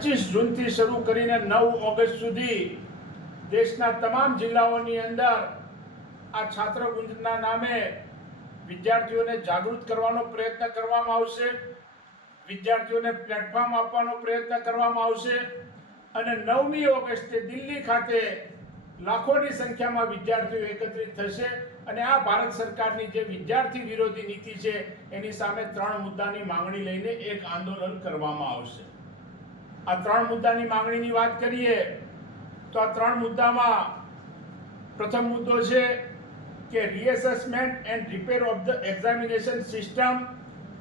25 જૂનથી શરૂ કરીને 9 ઓગસ્ટ સુધી દેશના તમામ જિલ્લાઓની અંદર આ છાત્રવૃંદના નામે વિદ્યાર્થીઓને જાગૃત કરવાનો પ્રયત્ન કરવામાં આવશે, વિદ્યાર્થીઓને પ્લેટફોર્મ આપવાનો પ્રયત્ન કરવામાં આવશે અને 9મી ઓગસ્ટે દિલ્હી ખાતે લાખોની સંખ્યામાં વિદ્યાર્થીઓ એકત્રિત થશે અને આ ભારત સરકારની જે વિદ્યાર્થી વિરોધી નીતિ છે એની સામે 3 મુદ્દાની માંગણી લઈને એક આંદોલન કરવામાં આવશે। આ 3 મુદ્દાની માંગણીની વાત કરીએ તો આ 3 મુદ્દામાં પ્રથમ મુદ્દો છે કે reassessment and repair of the examination system,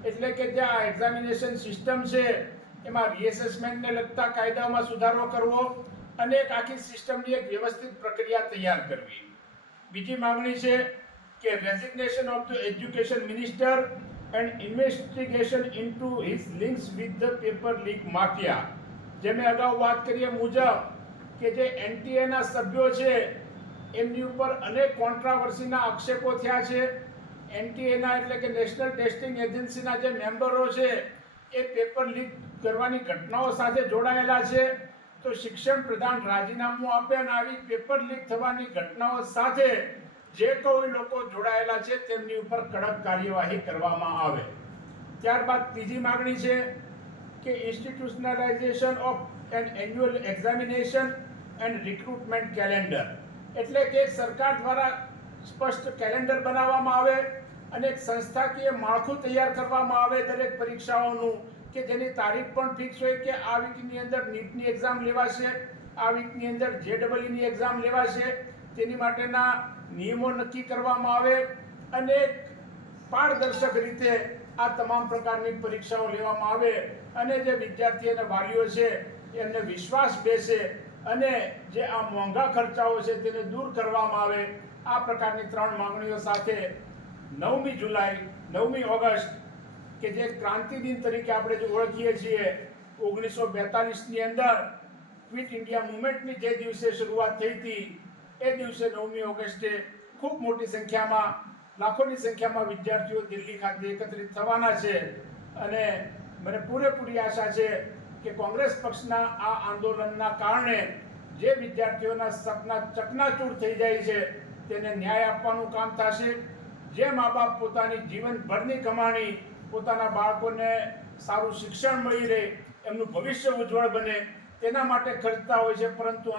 એટલે કે જે આ એક્ઝામિનેશન સિસ્ટમ છે એમાં રીએસેસમેન્ટને લગતા કાયદામાં સુધારો કરવો અને એક આખી સિસ્ટમની એક વ્યવસ્થિત પ્રક્રિયા તૈયાર કરવી। બીજી માંગણી છે કે resignation of the education minister and investigation into his links with the paper leak mafia. જે મેં અગાઉ વાત કરી મુજબ કે જે એનટીએના સભ્યો છે એમની ઉપર અનેક કોન્ટ્રાવર્સીના આક્ષેપો થયા છે। એનટીએના એટલે કે નેશનલ ટેસ્ટિંગ એજન્સીના જે મેમ્બરો છે એ પેપર લીક કરવાની ઘટનાઓ સાથે જોડાયેલા છે, તો શિક્ષણ પ્રધાન રાજીનામું આપે અને આવી પેપર લીક થવાની ઘટનાઓ સાથે જે કોઈ લોકો જોડાયેલા છે તેમની ઉપર કડક કાર્યવાહી કરવામાં આવે। ત્યારબાદ ત્રીજી માંગણી છે કે institutionalisation of an annual examination and recruitment calendar, એટલે કે સરકાર દ્વારા સ્પષ્ટ કેલેન્ડર બનાવવામાં આવે અને એક સંસ્થાકીય માળખું તૈયાર કરવામાં આવે દરેક પરીક્ષાઓનું કે જેની તારીખ પણ ફિક્સ હોય કે આ વીકની અંદર નીટની એક્ઝામ લેવાશે, આ વીકની અંદર જેડબલઈની એક્ઝામ લેવાશે, તેની માટેના નિયમો નક્કી કરવામાં આવે અને પારદર્શક રીતે આ તમામ પ્રકારની પરીક્ષાઓ લેવામાં આવે અને જે વિદ્યાર્થી અને વાલીઓ છે એમને વિશ્વાસ બેસે અને જે આ મોંઘા ખર્ચાઓ છે તેને દૂર કરવામાં આવે। આ પ્રકારની 3 માંગણીઓ સાથે 9મી જુલાઈ 9મી ઓગસ્ટ કે જે ક્રાંતિ દિન તરીકે આપણે જે ઓળખીએ છીએ 1942ની અંદર ક્વિટ ઇન્ડિયા મુવમેન્ટની જે દિવસે શરૂઆત થઈ હતી એ દિવસે 9મી ઓગસ્ટે ખૂબ મોટી સંખ્યામાં લાખોની સંખ્યામાં વિદ્યાર્થીઓ દિલ્હી ખાતે એકત્રિત થવાના છે અને મને પૂરેપૂરી આશા છે કે કોંગ્રેસ પક્ષના આ આંદોલનના કારણે જે વિદ્યાર્થીઓના સપના ચકનાચૂર થઈ જાય છે તેને ન્યાય આપવાનું કામ થશે। જે મા બાપ પોતાની જીવનભરની કમાણી પોતાના બાળકોને સારું શિક્ષણ મળી રહે, એમનું ભવિષ્ય ઉજ્જવળ બને તેના માટે ખર્ચતા હોય છે, પરંતુ